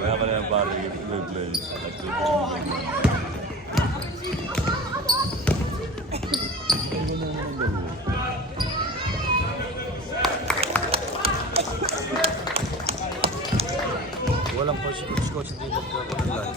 Kaya pala yung pare, play. Walang coach hindi nagkakaroon ng line.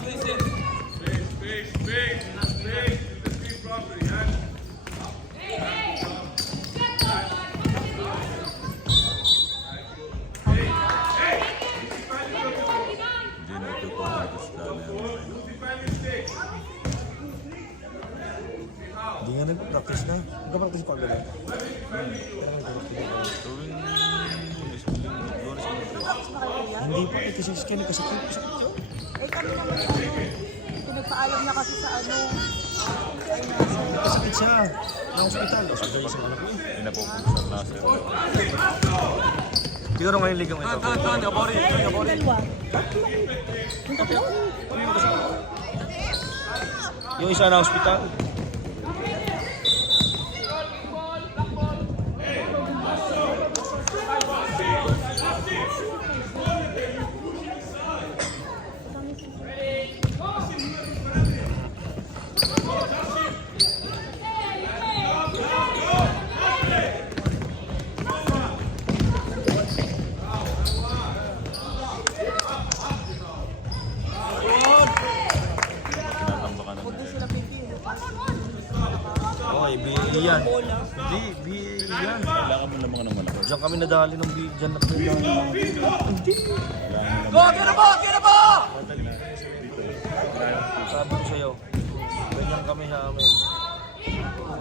Hindi nga nag-practice na. Nag-practice pa gano'n. Hindi pa, kasi skin, kasakit yun. Eh kami naman pinagpaalam na kasi sa ano. Kasakit siya. Ng hospital. Hospital yung sa anak ko. Pinapupunsan na siya. Siguro ngayon ligang ito. Yabori. Yung dalawa. Yung tatlo? Yung isa na hospital. Okay, BA yan. Hindi, BA yan. Kailangan mo naman ng malaki. Diyan kami nadali ng BA. Diyan na kami nadali. Hindi. Go! Get up! Sabi ko sa'yo, ganyan kami sa amin.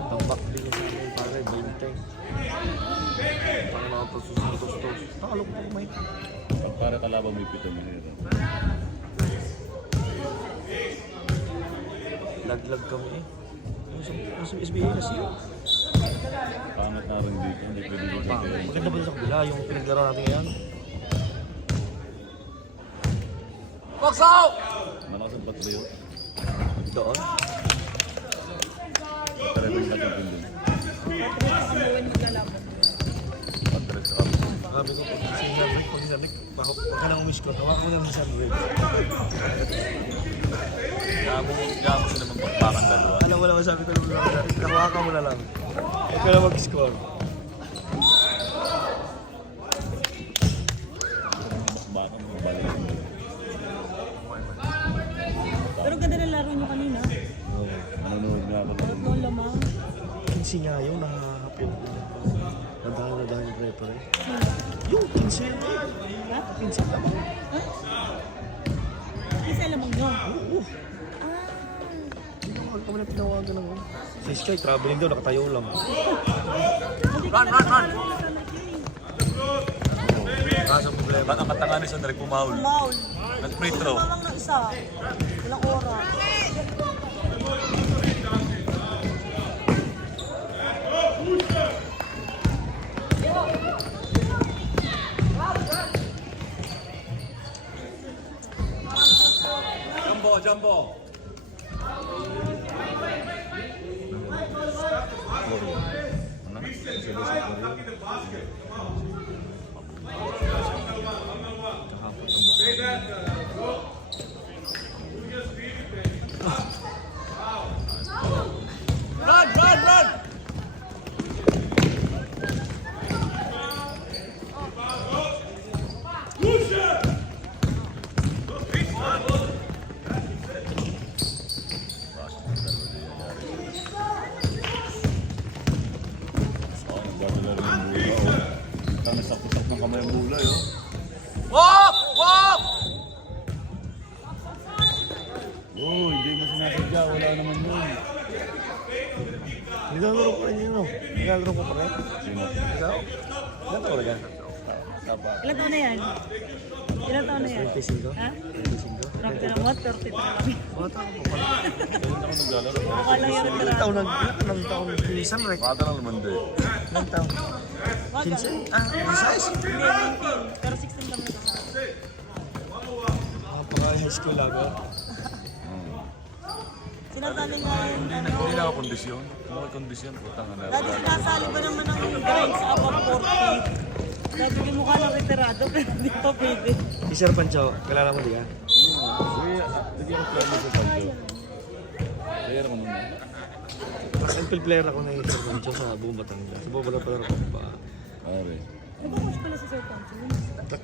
Tambak din yung sa amin, pare, 20. Parang mga tos. Nakalok ko may. Para kalaban mo yung 7 minutes. Laglag kami eh. Yung SBA na siya. Pangat na rin dito. Hindi pwede mo dito. Maganda ba sa kabila yung pinaglaro natin ngayon? Box out! Malakas ang Patriot. Doon? Pero rin natin din. Patriot sa Sabi ko, si Henrik, baka nang umiss ko, hawa ko naman si Henrik. Kaya mo sila magpagpakan dalawa. Alam mo naman sabi ko naman si Henrik, hawa ka mo na lang. Ikaw na mag-score. Baka mo balik. Pero ganda na laro nyo kanina. Nanonood nga ako. Parang noon lamang. Kinsi nga yung nakahapin. Nadahan yung pre-pre. Yung kinsi yun eh. Ha? Kinsi lamang. Ha? Isa lamang nyo. Oo. Hindi ko kami na pinawagan ng si Sky, traveling daw, nakatayo lang. Run! Kaso problema. Ba't ang katanga ni Sandrek pumaul? Maul. Nag-free throw. Lamang na isa. Walang oras. Jumbo! Run! Nasakit ng kamay ang bulay, oh. Walk! Oh, hindi mo sinasadya. Wala naman yun. Naglalaro pa rin yun, no? Naglalaro ko pa rin. Sino? Ikaw? Ilan taon na yan? Ilan taon na yan? 25? Ha? 25? Grabe ka naman, 30 na lang. Bata ko pa pala. Hindi ako naglalaro. Mukha lang yung Ilan taon ilang taon pilisan, Rek? Bata lang naman din. Ilang taon? 15? Ah, 16? Hindi, 19. Pero 16 kami kasama. Paka-high school lang, ah. Sinasali nga yung ano. Hindi na ako kondisyon. Kung may kondisyon, putang na. Dati sinasali ba naman ang grind sa above 40? Dati yung mukha ng retirado pero hindi pa pwede. Si Sir Pancho, kilala mo di ka? Lagyan ko plano sa tayo. Player ko naman. NFL player ako na yung Sir Pancho sa buong Batangas. Sa buong Batangas ako pa. Pare. Nag-coach pala si Sir Pancho.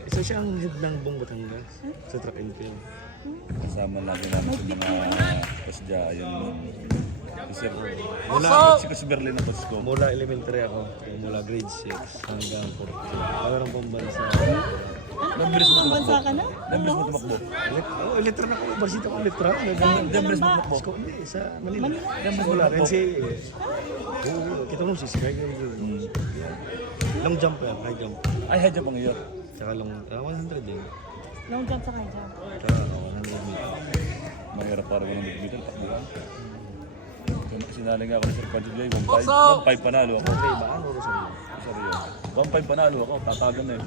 Isa siyang head ng buong Batangas sa track and field. Kasama lagi namin sa mga pasya. Ayun. Si Coach Berlin na Pasko. Mula elementary ako, mula grade 6 hanggang 14. Ako ng pambansa. Nabilis mo Ang bansa tumakbo. ka na? Nabilis mo tumakbo. Litra na ako, barsita ko litra. Nabilis mo tumakbo. Hindi, sa Manila. Mula NCAA. Oo, kita mo si Sky. Long jump yan, high jump. Ay, high jump ang iyo. Tsaka long, 100 din. Long jump sa kanya. Tsaka 100 meter. Mahirap para ko ng bigbitan. Takbuhan. Sinali nga ako ni Sir Pancho Jay. 1.5 panalo ako. Okay ba? Ano ko sabihin? Sorry yun. 1.5 panalo ako. Tatagan na eh.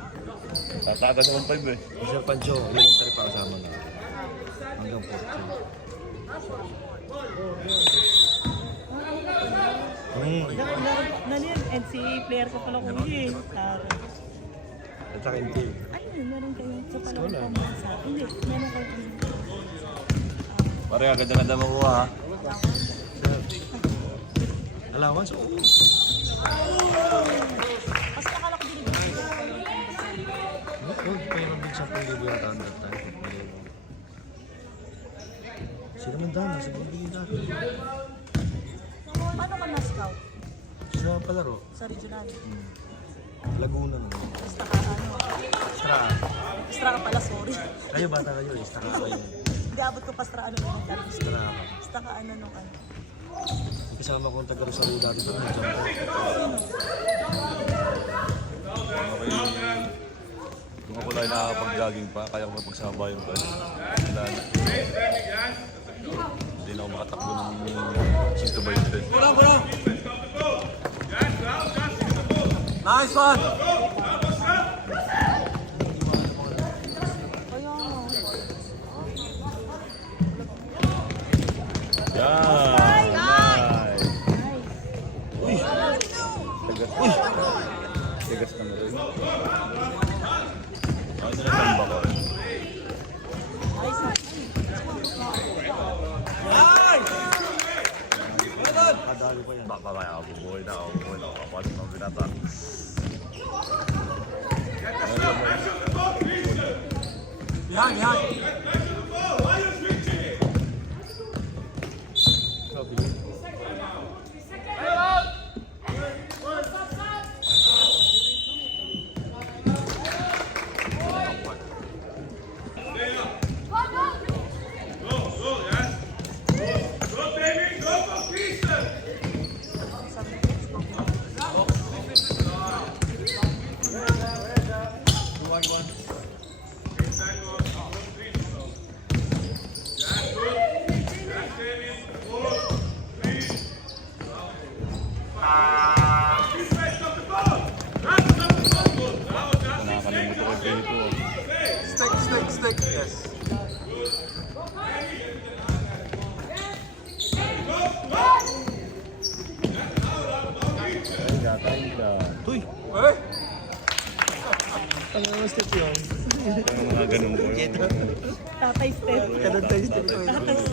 Tatagan sa 1.5 eh. Sir Pancho, elementary pa kasama na. Hanggang 14. Nalin, NCAA player ka pala kuya eh. At saka NT. Ay, meron kayo sa pala pambansa. Hindi, meron kayo. Pare, agad-agad makuha ha. Allowance? Oo. Mas nakala ko din. Mayroon din siya pang libo yata under time. Sila man dana, sa bibigyan dati. Paano ka na-scout? Sila palaro. Sa regional? Laguna na. Basta ka ano? Extra. Extra ka pala, sorry. Kayo bata kayo, extra ka kayo. Hindi abot ko pa extra ano nung ano. Extra ka. Basta ka ano nung ano. May kasama kong taga Rosario dati doon, nag-jump ko. Kung ako lang nakakapag-jogging pa, kaya ko mapagsama yung guys. Wala na. Hindi na ako makatakbo ng 120. Nice one! Kaya ano. Yan! Nice! Uy! Tagas. Uy! Tagas na mo rin. Ano na tamba ko? Ayos na. Kadalo pa yan. Baka kaya ako buhay na ako. Buhay na ako. Kapasok ng binata. Behind! Grabe yun. Nakakalimutan ko yung pinito. Stick. Yes. Ay, gatayin ka. Uy! Ano naman step yun? Yung mga ganun ko. Tatay step. Ganun tayo step ko. Tatay step.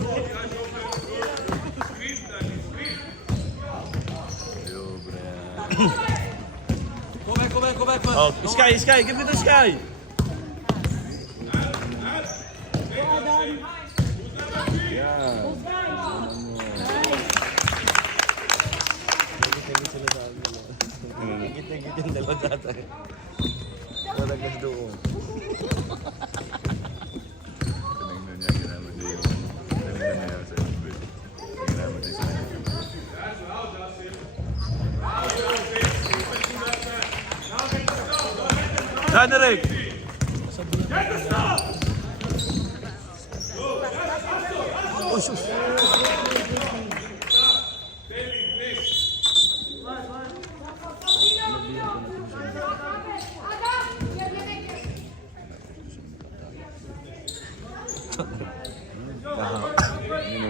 Go back. Oh, Sky, give me the Sky. Go Adam. Yeah. Nice. Nagkikigit sila sa amin. Nagkikigit yung dalawa data. Talagas doon. Tinignan niya, ginamit niya yung... Tinignan niya sa FB. Ginamit niya sa Janerick! Oh, sus!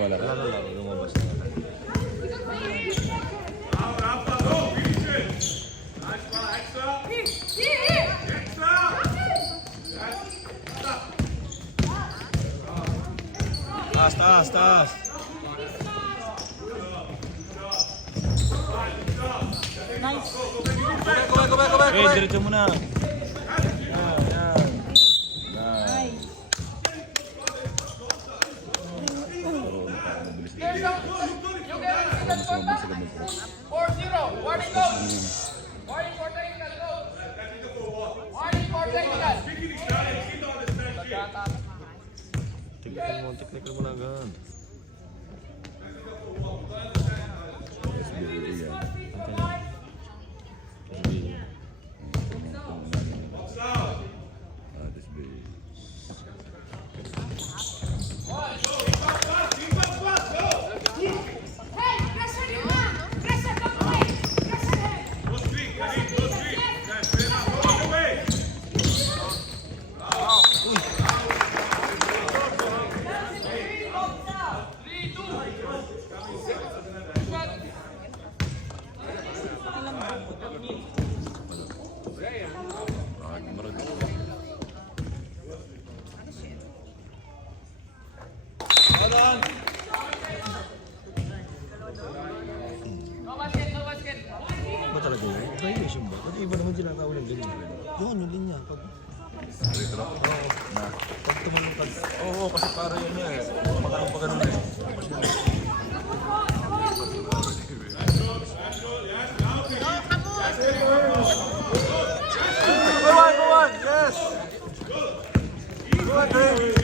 Wala ka. Wala, lumabas na. Taas, taas, taas. Nice. Eh, diretso mo na. Yan, yan. Nice. Technical mo na agad. Ba talaga yun? Violation ba? Kasi iba naman tinatawag ng ganyan. Yun, yung linya. Pag tumalong ka. Oo, kasi para yun eh. Pag ganun eh. Go on, yes! Go on, Dave!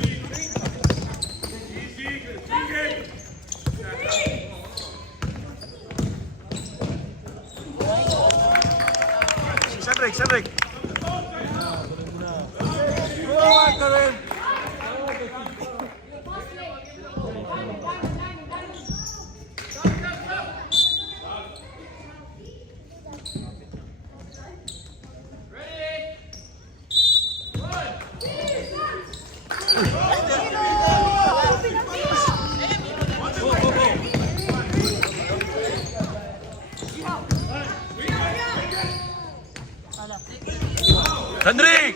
Sandrik! Go on, Karim! Sandrik!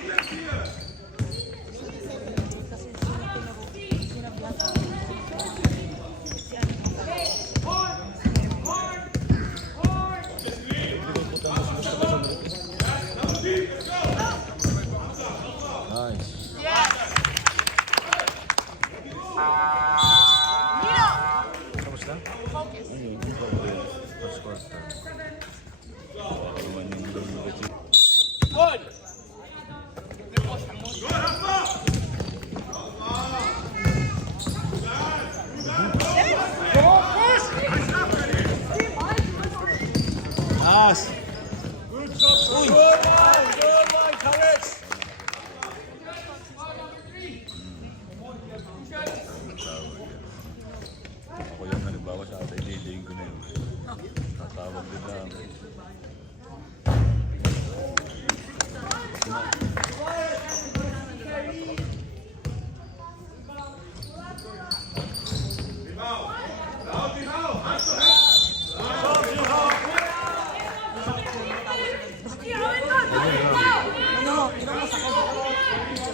Nice. Kamusta? Nice. Uy! Ako yung halimbawa sa atin, liling ko na yun. Tatawag din lang.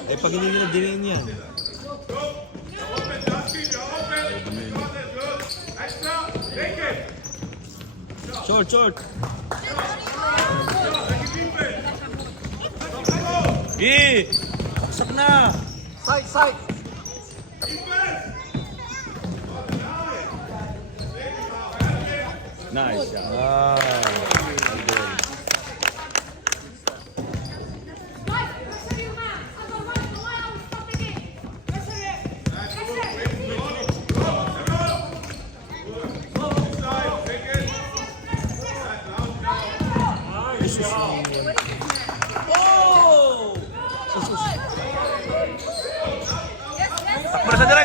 Eh, pag hindi nila dinin yan. Short! Saksak na! Side! Nice.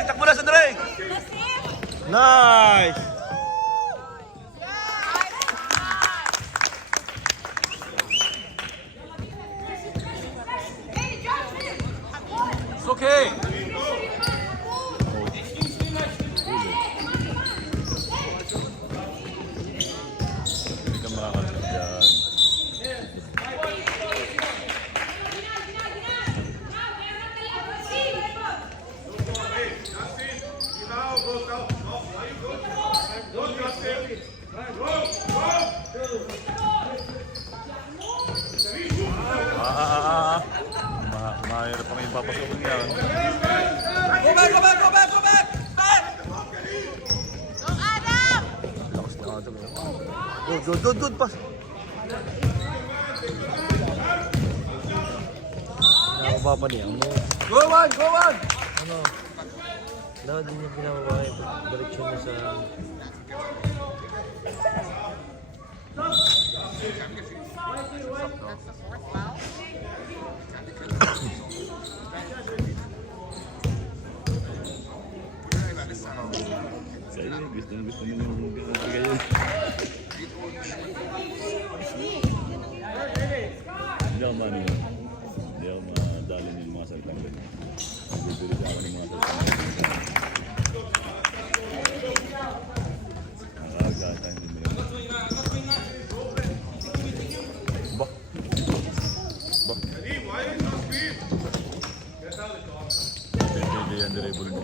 Takbo na sa direct! Nice! It's okay! Hindi ka makakalit dyan. Go, Papasukin niya. Go back, go back, go back, go back! Back! Lakas ni Adam. Good, pass. Nakababa pa niya. Go on! Ano? Dapat din yung pinababa eh. Direksyon niya sa... Saya gusto nyo yung ganyan. Hindi ako mani yun. Hindi ako madali yung mga salitang ganyan. Bibili sa akin yung mga salitang ganyan. Nakakagata hindi mo lang. Ba? Hindi yan dribble mo.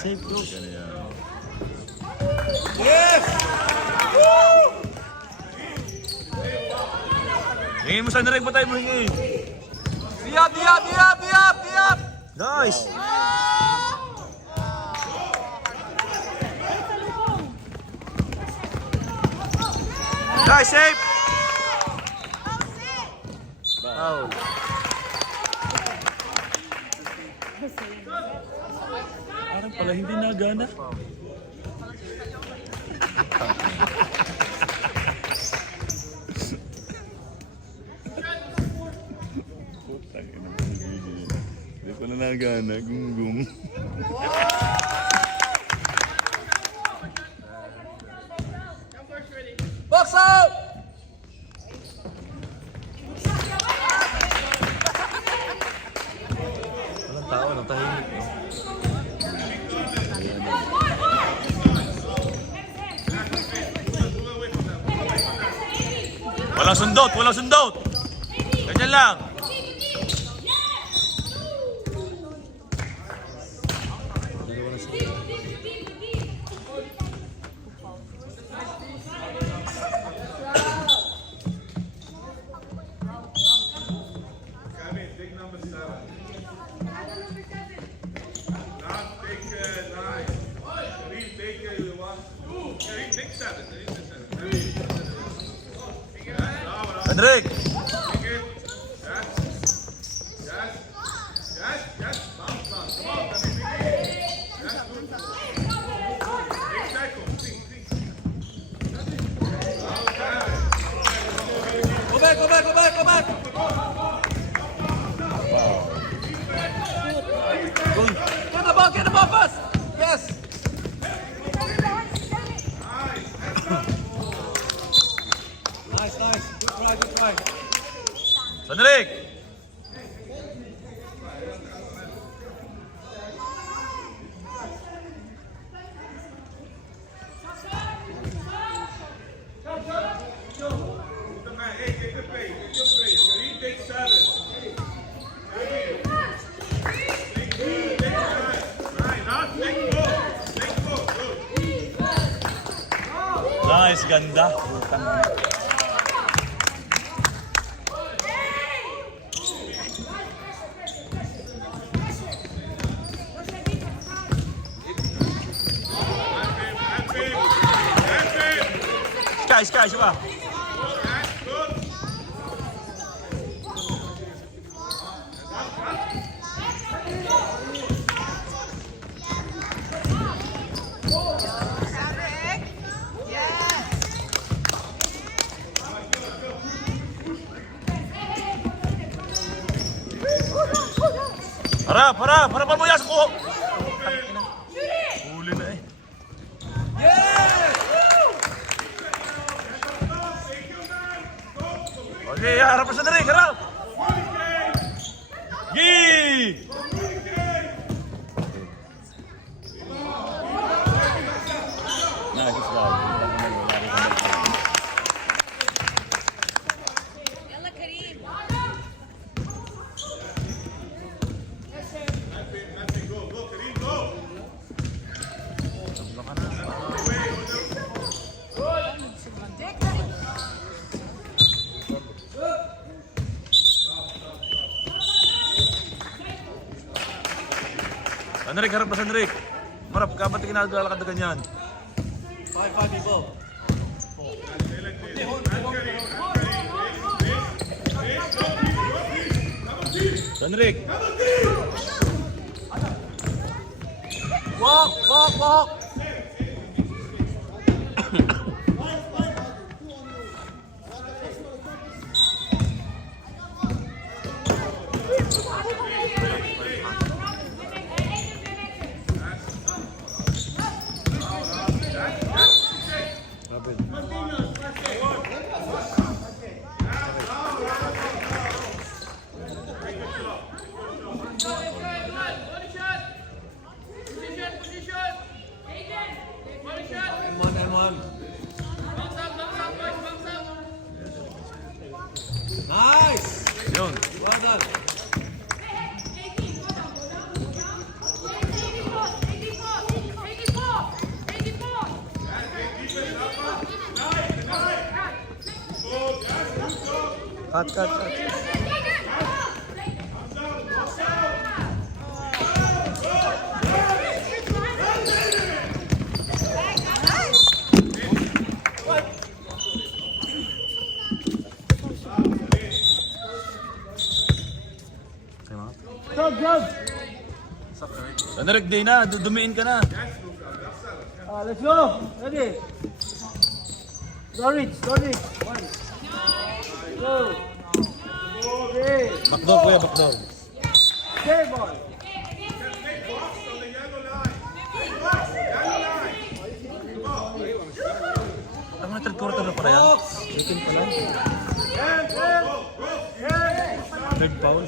Safe close. Yan yan. Yes! Hingin mo sa direct ba tayo mo hingi? Diab! Nice! Guys, safe! Foul. Parang pala hindi nagana. Putang ina mo si Gigi. Hindi pala nagana. Gum-gum. Box out! Walang tao, natahimik. No? Walang sundot! Ganyan lang. Hindi ko na sabi. Hendrik! Go back! Get the ball fast! Yes! Nice. Good try. Hendrik! Nice, ganda. Sky, coba. Harap mo yan ko. Huli na eh. Yes! Okay, harap pa sa Hendrik, harap. Gi! يلا كريم Sanrik, harap na Sanrik. Marap, kapag ginaglalakad na ganyan. 5-5 people. Sanrik. Walk! M1. Nice! Yun. Well done. Cut. Sanrik, di na. Dumiin ka na. Let's go. Ready. Norwich. 1, 2, 3. Backdoor kuya, backdoor. Play ball. Ang mga third quarter na pala yan. Chicken pa lang. Third foul.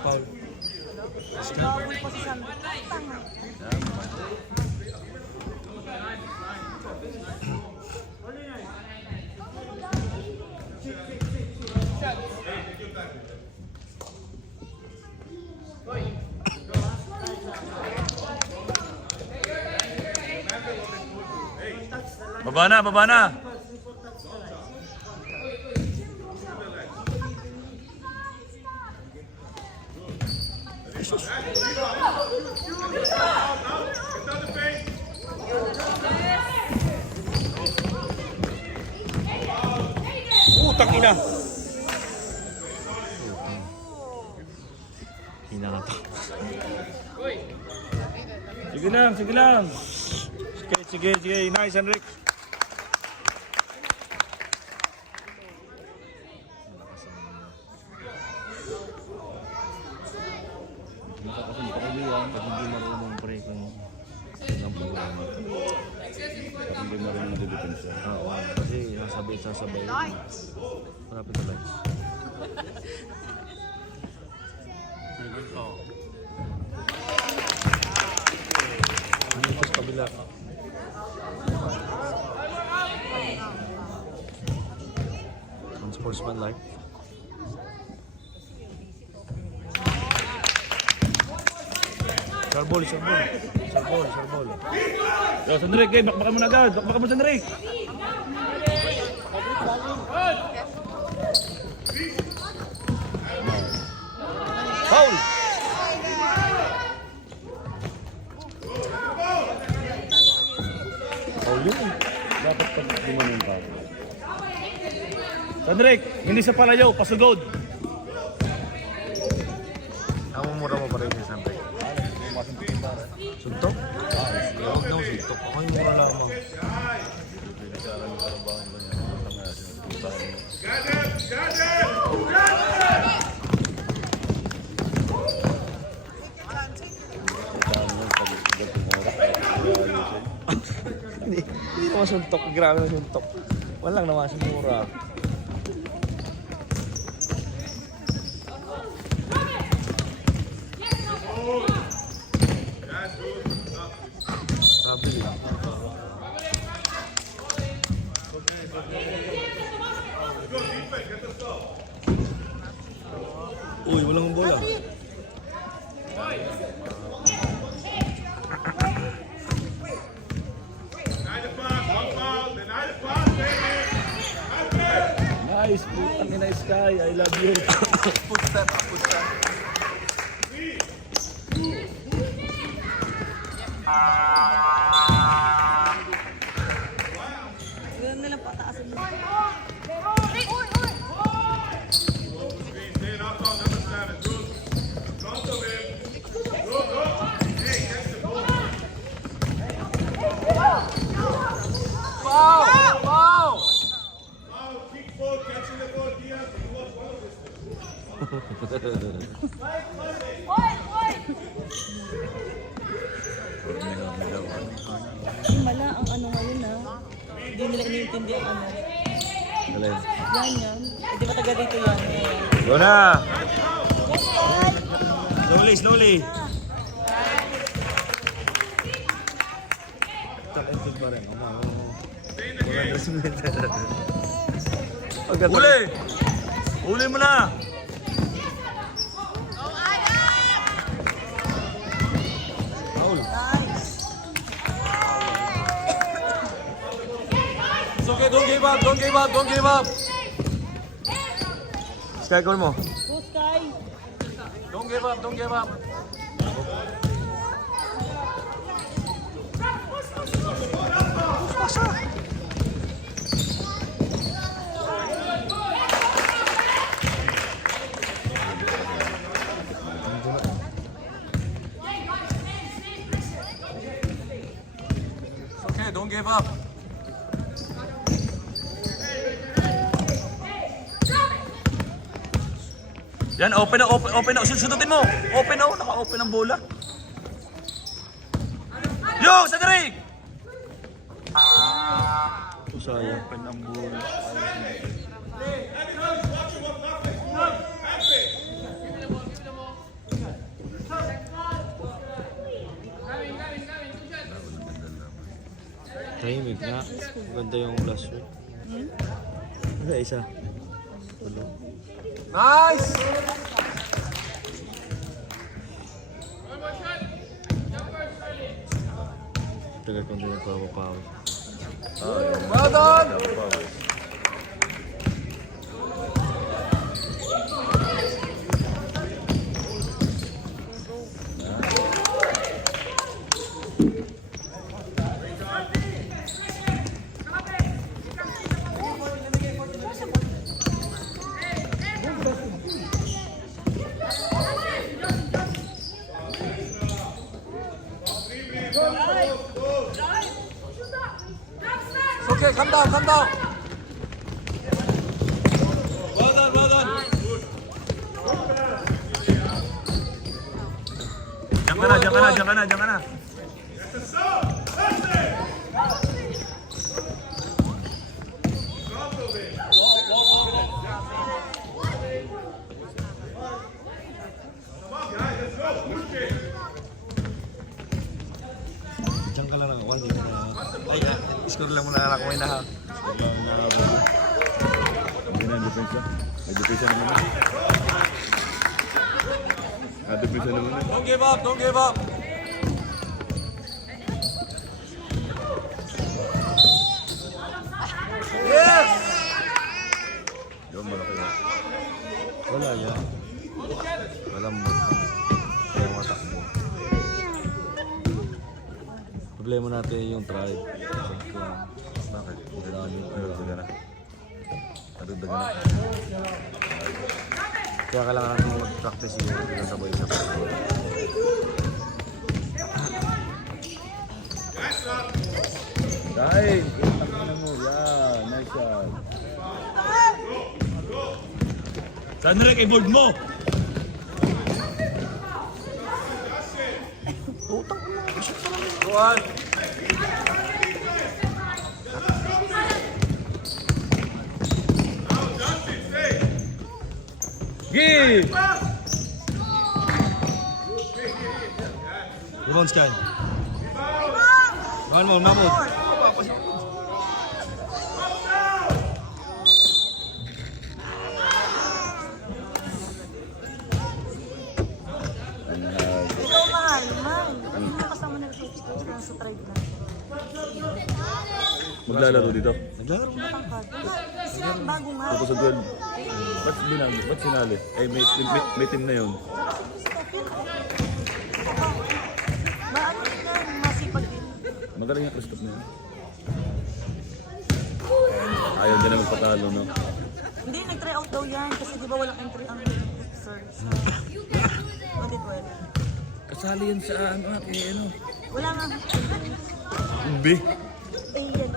Foul. Bawal pa si Sandro. Tanga. Baba na. Utang ina. Hinata. Sige lang. Sige. Nice, Sanrik. Pag hindi marunong pre kung ang problema. Hindi marunong depensa. Oo, kasi sasabay. Malapit na lights. Hindi ko sa kabila. Unsportsmanlike. Sarbol. Yo, Sanrik, baka mo na agad. Baka mo, Sanrik. Foul! Foul yun. Dapat pag gumanon ka. Sanrik, hindi sa palayaw, pasugod. Ang mumura mo pa rin si Sandro. Suntok? Huwag daw suntok. Ako yung mura lamang. Hindi naman suntok. Grabe na suntok. Walang naman si mura. Sabi. Uy, walang bola. Nice, putang ina. na Sky. I love you. Footstep. Ganun na lang pataasin mo. Foul! Mala ang ano ngayon ha. Hindi nila iniintindi ang ano. Alin? Yan. Hindi ba taga dito yan? Go na! Slowly. Talented pa rin. Uli mo na! Nice. It's okay, don't give up. Sky, goal mo. Go Sky. Don't give up. It's okay, don't give up. Yan, open na. Susututin mo. Open na, naka-open ang bola. Yo, Cedric! Sayang. Open ang bola. Tahimik na. Maganda yung last shot. Ano isa? Nice! Tagal kong din nagpapapawi. Well done! Okay, calm down. Well done. Diyan ka na. Diyan ka lang ako, hindi ka na. Ay, score lang muna anak mo na ha. Hindi na yung defense na. May defense na naman. Defense na naman. Don't give up. Yes! Yun, malaki yun. Wala yan. Malambot pa. Kaya matakbo. Problema natin yung tribe. Bakit? Nadagdagan na. Kaya kailangan natin mag-practice yung sabay-sabay. Dahil! Ano mo? Yan. Nice shot. Saan na rin i-board mo? Juan! Give! Rebound Sky. One more, Mahmoud. Ikaw mahal, man. Hindi na kasama na sa tribe na. Maglalaro dito. Naglaro na. Matangkad. Bagong mahal. Tapos sa 12. Ba't binag? Ba't sinali? Eh, may team na yun. Maano din yan, masipag din. Magaling yung Christoph na yun. Ayaw din na magpatalo, no? Hindi, nag-try out daw yan kasi di ba walang entry ang search. What it well? Kasali yan sa ano, ano? Wala nga. B. Ay, yan.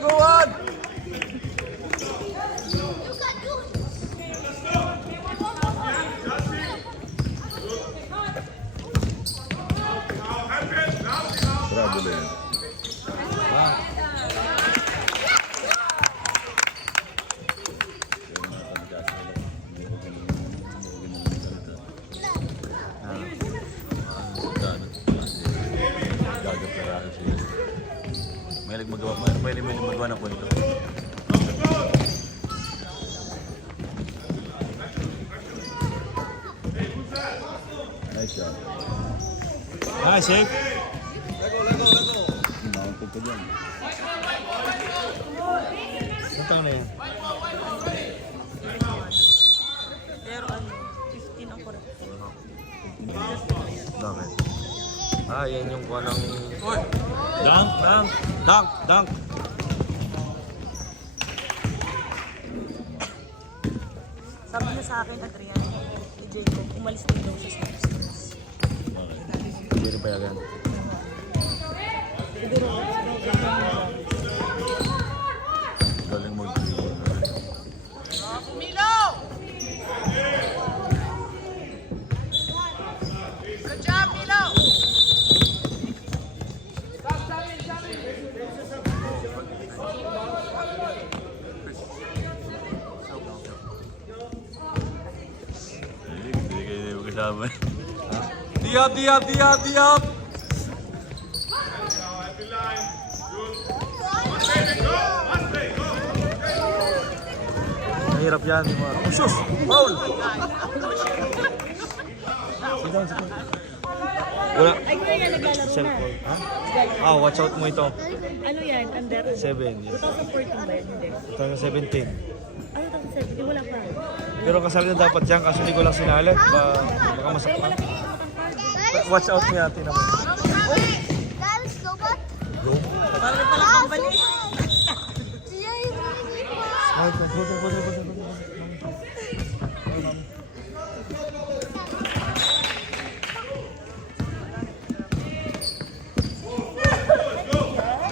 Go on! Sarado na yan. May magawa ng kwento. Nice shot. Nice, eh? Nakapag ka dyan. Punta na yan. Pero ano, 15 ang correct. Bakit? Yan yung kuha ng... Dunk! Sabi niya sa akin, Adrian, ni Jacob, umalis din daw siya sa Hopsters. Hindi rin payagan. Siguro, Galing mo. Hindi kayo magkasama. Diab! Mahirap yan. Shoot! Foul! Wala. ay, kaya yan, naglalaro na. Cellphone. Ha? Watch out mo ito. Ano yan, under? 7. Yes. 2014 ba yan? Hindi. 2017. Ano 2017? Di, wala pa. Pero kasali na dapat yan kasi hindi ko lang sinali. Baka masakta. Watch out mo yan. Tingnan mo. Parang pala pambalik.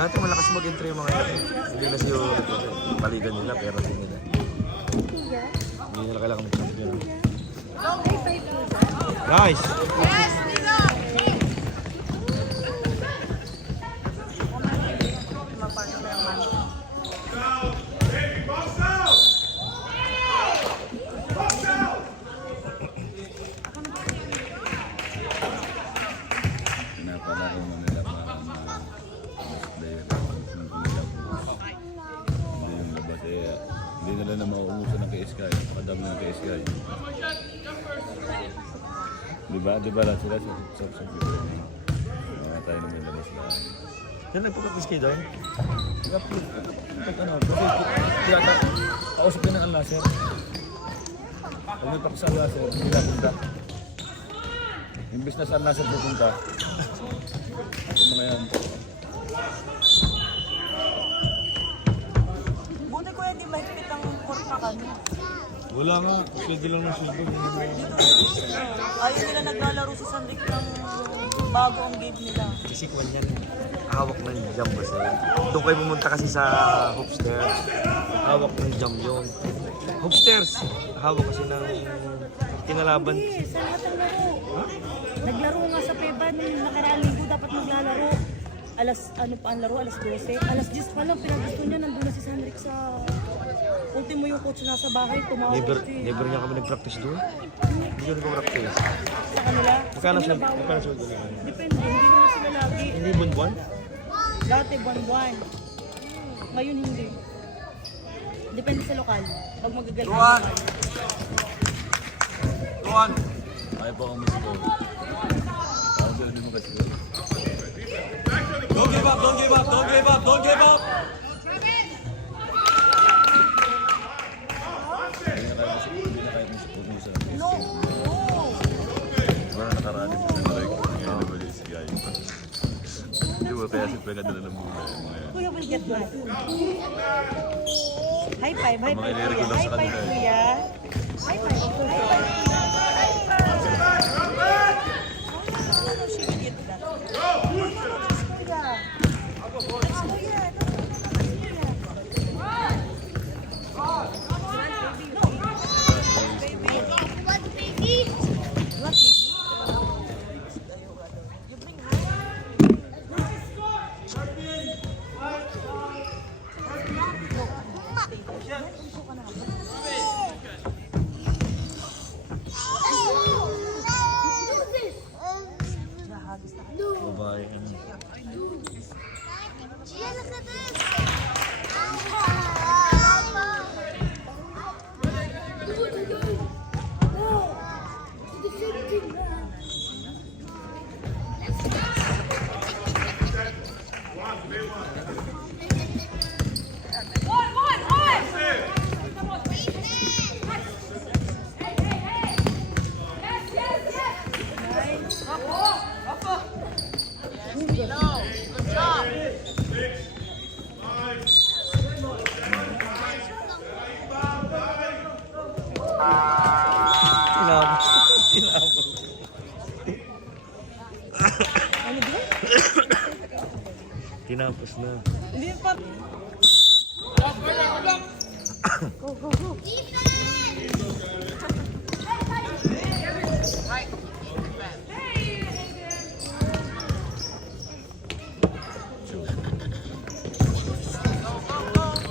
Dati malakas mag-entry yung mga yan. Hindi na siya baligan nila, pero hindi nila. Hindi nila kailangan mag-champion. Nice! Pinapalaro mo nila para player hindi yung labas eh. Hindi nila na mauumusan ng KSK. Padam ng KSK. Diba lahat sila sa tayo na may labas na. Yan nagpapagpis kayo doon? Kausap ka ng Al-Nasser. Pag may paksa Al-Nasser, hindi napunta. Imbis na sa Al-Nasser pupunta. Ito mga yan. Buti ko yan, di mahigpit ang court na kami. Wala nga. Sweldo lang ng sweldo. Ayaw nila naglalaro sa Sanrik ng bago ang game nila. Kasi kung yan, hawak ng jam kasi. Doon kayo pumunta kasi sa Hopsters. Hawak ng jam yun. Hopsters! Hawak kasi ng kinalaban. Hindi, sa lahat ng laro. Naglaro nga sa Peban, nakaraang linggo dapat maglalaro. Ano pa ang laro? Alas 12. Alas 10 pa lang, pinagusto niya, nandun na si Sanrik sa... Ultimo yung coach nasa bahay, tumawag siya. Never niya kami nag-practice doon. Hindi ko nag-practice. Sa kanila. Magkano sa siya? kanila bawal. Magkano siya? Depende, hindi naman sila lagi. Hindi buwan-buwan? Dati buwan-buwan. Ngayon hindi. Depende sa lokal. Pag magagaling ang Tuwan! lokal. Tuwan! Ayaw pa akong musical. Parang sila din mo kasi. Don't give up, don't give up, don't give up, don't give up! Hindi na kaya musical. No! Wala nakaraan yung pinag-like ko. Ngayon na ba yung CI? Hindi mo kaya siyempre kadala ng muna. Kuya will get mad. High five, high Mga five, iliriko kuya. lang sa High five, kanila eh. kuya. High five, high five, kuya. No, she will get that. No, that's kuya. That's kuya. What, baby? You bring her? Babae. Gia, look at this. Tinapos. Tinapos. Ano ba? Tinapos na. Hindi pa. Go, go, go.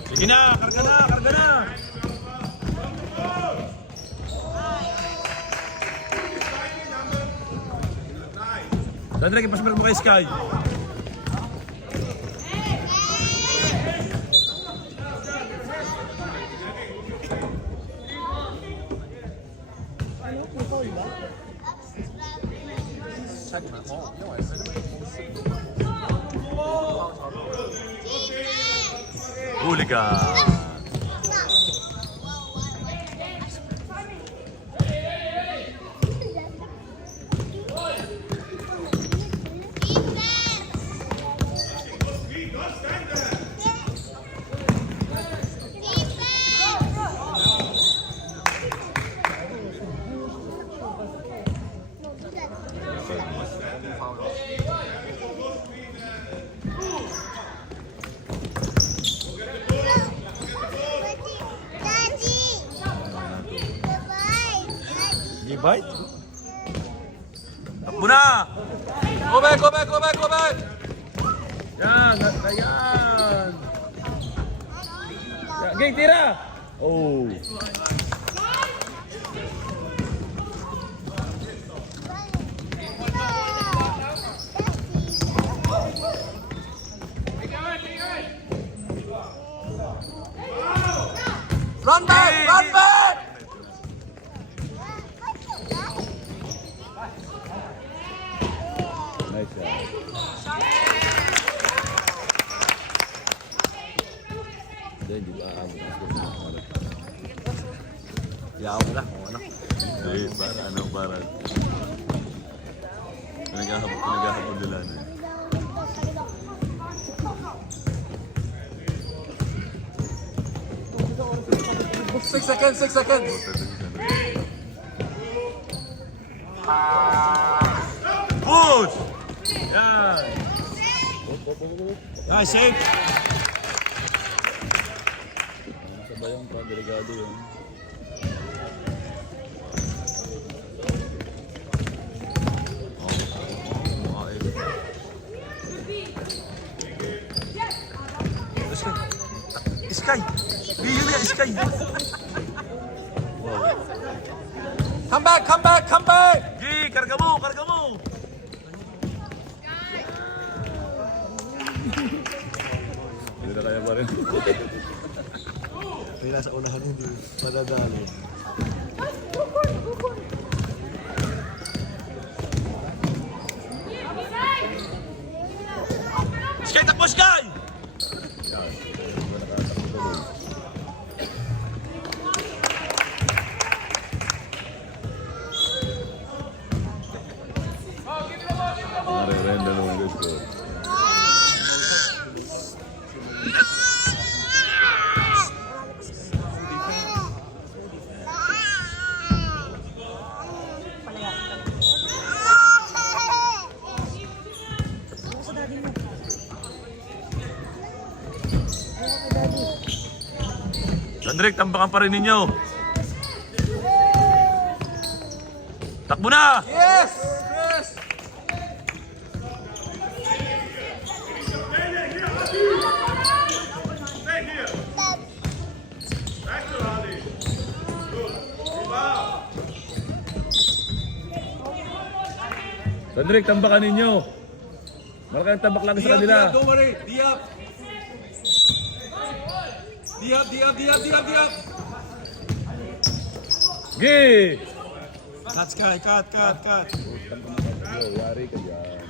Sige na! Karga na! Karga na! Sandra, ipasmir mo kay Sky. Ano? May foul ba? Hooligan! Gibay? Takbo na! Go back, go back, go back, go back! Yan! Yan! Ging, tira! Oh! Run back! Run back! Nice shot. Hindi ba aabot? Yaw mo na, ano? Hindi, para pinaghahabol nila na. 6 seconds, 6 seconds! Push! Yan! Nice save! Nasa bayang pa, delegado yun. Sky! Bigyan niya, Sky! Come back, come back, come back! Gi, karga mo, karga mo! Hindi na kaya pa rin. May nasa unahan hindi madadali. Sky, takbo Sky! Nare-render naman guys ko. Ano sa daddy mo? Ano sa daddy? Landrick, tambakan pa rin ninyo. Takbo na! Yes! Landrick, tambakan ninyo. Malaking tambak lang sa kanila. Don't worry. Diab. Diab. Gi! Cut, Sky. Cut. Yari ka dyan.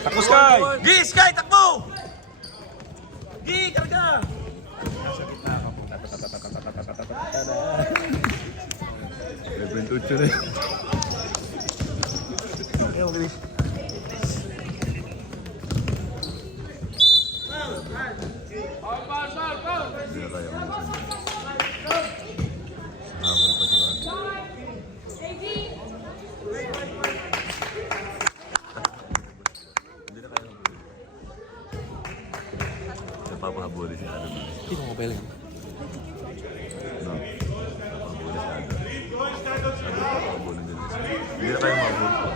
Takbo Sky! Gi, Sky, takbo! Gi, karga! Bentucho na. Ayaw, bilis. Hindi na kaya ulisin. Habol pa siya. Hindi na kaya habulin. Napapahabulin si Adam. Hindi mo mobile. No. Napapahabulin si Adam. Sabi ko papahabulin din. Hindi na kaya mahabulin.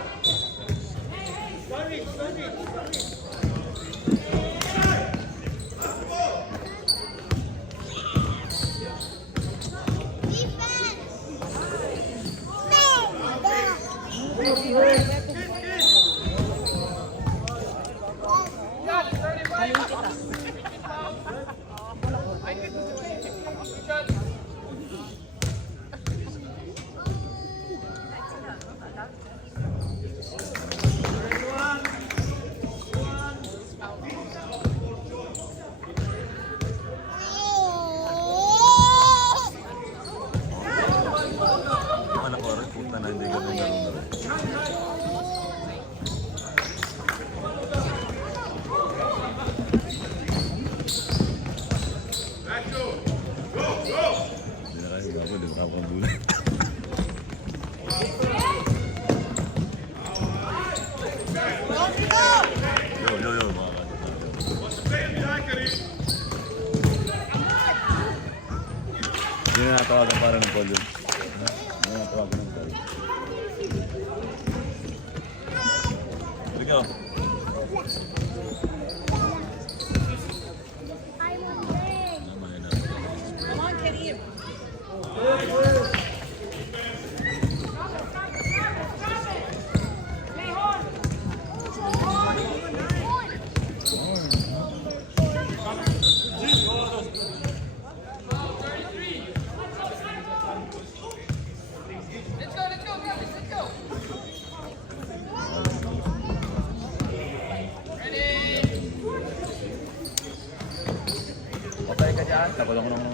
Anak ko rin, puta na hindi ganun laro na rin. Hindi na kayo bago, di makapambulan. Yo, mga hindi na natawagan para ng polo. Hindi na natawagan ng polo. Sige. Come on, Kareem. Patay ka dyan. Takot ako nang.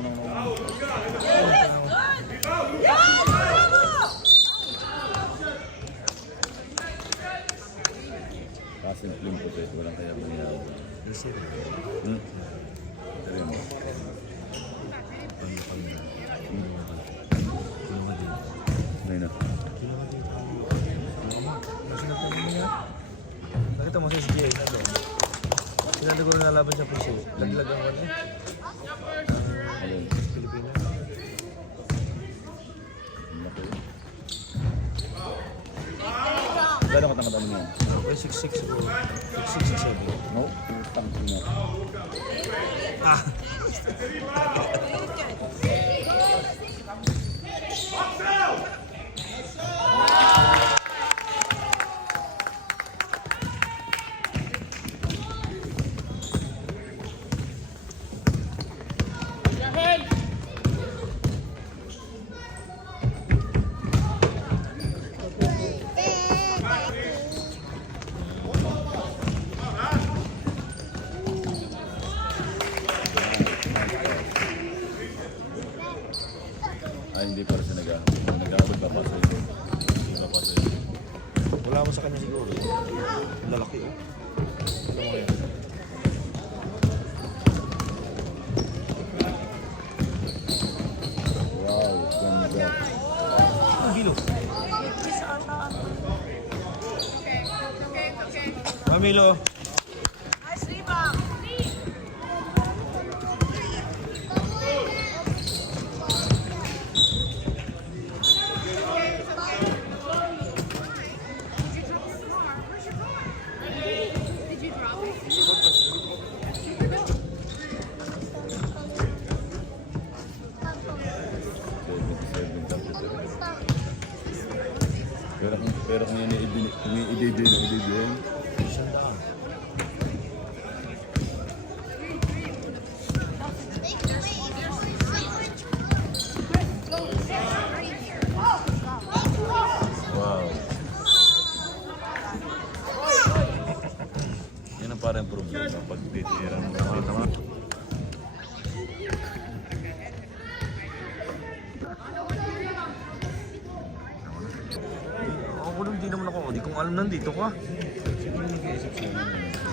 Kasimpleng puti. Walang kaya mangyayari. Hmm? Sabi mo. Ngayon na. Nakita mo sa SGA na doon. Sila ko rin nalaban sa puso. Laglag ang ano. Ayun. Pilipinas. Ang laki. Gano'ng katangkad mo yan? May 6'6 siguro. 6'6, 6'7. No? Putang ina. Ay, hindi para sa nag-aabot pa pa sa'yo. Papasok yun. Wala mo sa kanya siguro. Ang lalaki oh. Ano mo yan? Wow, ganda. Ang gilo. Mamilo. Pero kung yan i-ididin, Sandaan. wow. Yan ang parang problema pag titiran mo. Tama. Ako lang, di naman ako. Di kong alam nandito ka.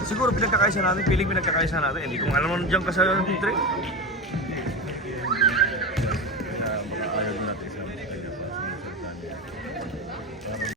Siguro pinagkakaisa natin, piling pinagkakaisa natin. Hindi kong alam nandiyan ka sa trip.